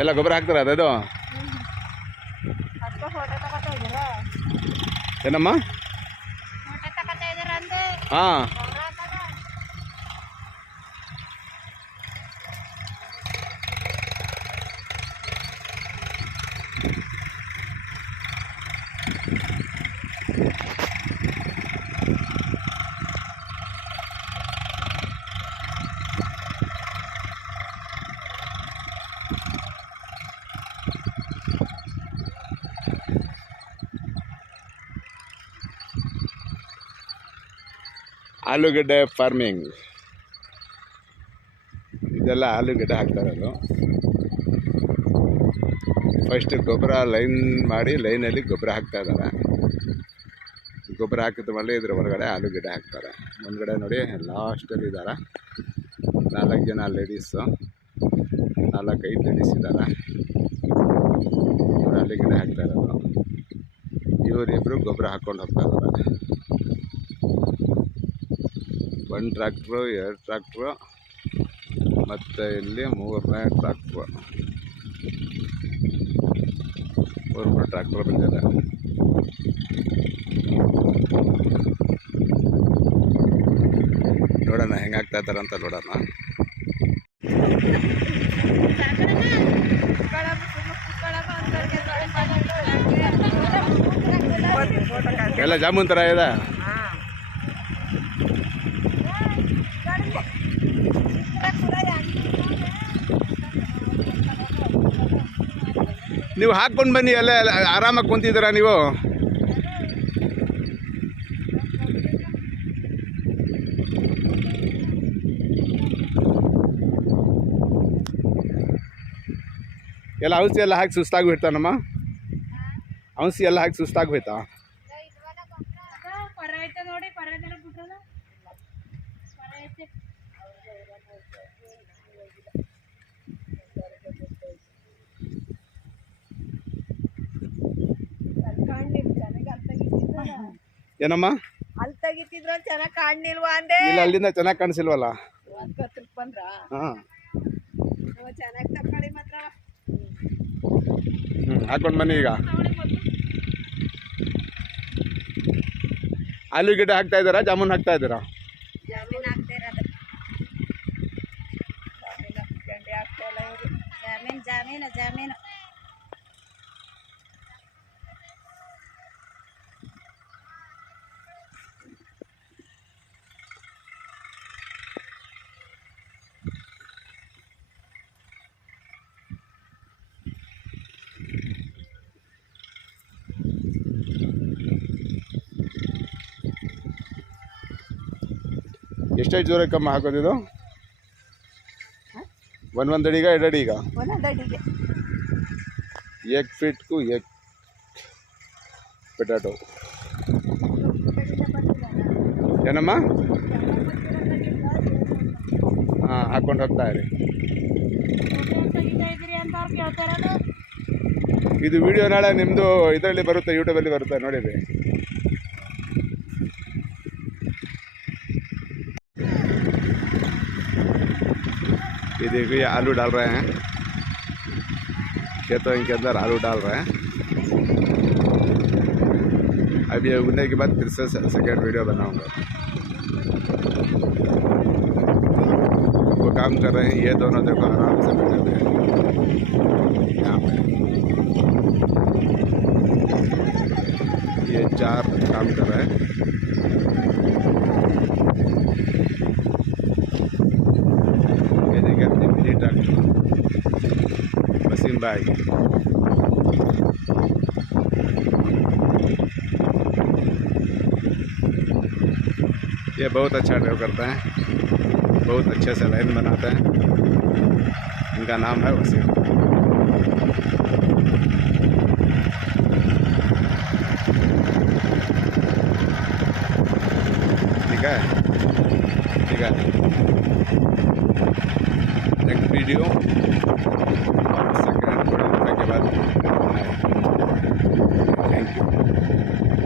ಎಲ್ಲ ಗೊಬ್ಬರ ಹಾಕ್ತಾರ ಅದು ಏನಮ್ಮ ಹಾಂ ಆಲೂಗಡ್ಡೆ ಫಾರ್ಮಿಂಗ್ ಇದೆಲ್ಲ ಆಲೂಗಡ್ಡೆ ಹಾಕ್ತಾ ಇರೋದು. ಫಸ್ಟ್ ಗೊಬ್ಬರ ಲೈನ್ ಮಾಡಿ ಲೈನಲ್ಲಿ ಗೊಬ್ಬರ ಹಾಕ್ತಾ ಇದ್ದಾರೆ. ಗೊಬ್ಬರ ಹಾಕಿದ ಮೇಲೆ ಇದ್ರ ಹೊರಗಡೆ ಆಲೂಗಡ್ಡೆ ಹಾಕ್ತಾರೆ. ಮುಂದ್ಗಡೆ ನೋಡಿ ಲಾಸ್ಟಲ್ಲಿ ಇದ್ದಾರೆ 4 ಜನ ಲೇಡೀಸು, 4-5 ಲೇಡೀಸ್ ಇದ್ದಾರೆ. ಇವರು ಆಲೂಗಡ್ಡೆ ಹಾಕ್ತಾ ಇರೋದು. ಇವರಿಬ್ಬರು ಗೊಬ್ಬರ ಹಾಕ್ಕೊಂಡು ಹೋಗ್ತಾ ಇದ್ದಾರೆ. 1 ಟ್ರ್ಯಾಕ್ಟ್ರು, 2 ಟ್ರ್ಯಾಕ್ಟ್ರು ಮತ್ತು ಇಲ್ಲಿ 3ನೇ ಟ್ರ್ಯಾಕ್ಟ್ರು. 3 ಟ್ರ್ಯಾಕ್ಟರ್ ಬಂದಿದೆ. ನೋಡೋಣ ಹೆಂಗೆ ಆಗ್ತಾ ಇದ್ದಾರೆ ಅಂತ ನೋಡೋಣ. ಎಲ್ಲ ಜಾಮೂನ್ ಥರ ಇದೆ. ನೀವು ಹಾಕ್ಕೊಂಡು ಬನ್ನಿ, ಎಲ್ಲ ಆರಾಮಾಗಿ ಕುಂತಿದ್ದೀರಾ ನೀವು. ಎಲ್ಲ ಔಷಧಿ ಎಲ್ಲ ಹಾಕಿ ಸುಸ್ತಾಗಿ ಹೋಯ್ತಾನಮ್ಮ. ಔಷಧಿ ಎಲ್ಲ ಹಾಕಿ ಸುಸ್ತಾಗಿ ಹೋಯ್ತಾ? ಏನಮ್ಮ ಅಲ್ಲಿ ತೆಗಿತಿದ್ರು ಚೆನ್ನಾಗಿ ಕಾಣ್ನಿಲ್ವಾ ಅಂದೆ. ಇಲ್ಲ, ಅಲ್ಲಿಂದ ಚೆನ್ನಾಗಿ ಕಾಣಿಸಿಲ್ವಲ್ಲ. ಹಾಂ ಚೆನ್ನಾಗಿ ತಕೊಳ್ಳಿ ಮಾತ್ರ. ಹಾಕೊಂಡು ಬನ್ನಿ. ಈಗ ಆಲೂಗಡ್ಡೆ ಹಾಕ್ತಾ ಇದ್ದಾರಾ, ಜಾಮೂನ್ ಹಾಕ್ತಾ ಇದ್ದೀರಾ? ಜಾಮೀನು ಹಾಕ್ತಾ ಇರೋದು. ಗಂಟೆ ಹಾಕ್ತಾ ಇಲ್ಲ ಇವರು. ಜಾಮೀನು ಜಾಮೀನು. ಎಷ್ಟೈದು ಜೋರಕ್ಕಮ್ಮ ಹಾಕೋದಿದು? 1 ಅಡಿಗ 2 ಅಡಿಗ? 1 ಅಡಿಗೆ. 1 ಫೀಟ್ಗೂ 1 ಪೊಟ್ಯಾಟೊ. ಏನಮ್ಮ? ಹಾಂ, ಹಾಕ್ಕೊಂಡು ಹೋಗ್ತಾ ಇರಿ. ಇದು ವಿಡಿಯೋ ನಾಳೆ ನಿಮ್ಮದು ಇದರಲ್ಲಿ ಬರುತ್ತೆ, ಯೂಟ್ಯೂಬಲ್ಲಿ ಬರುತ್ತೆ, ನೋಡಿರಿ. ये देखिए आलू डाल रहे हैं खेतों के अंदर, आलू डाल रहे हैं. अभी उगने के बाद फिर से सेकेंड वीडियो बनाऊंगा. वो काम कर रहे हैं, ये दोनों देखो आराम से बैठे हुए हैं यहाँ पे. ये 4 काम कर रहे हैं. वसीम भाई ये बहुत अच्छा ड्राइव करते हैं, बहुत अच्छे से लाइन बनाते हैं. इनका नाम है वसीम. ठीक है, ठीक है. Next video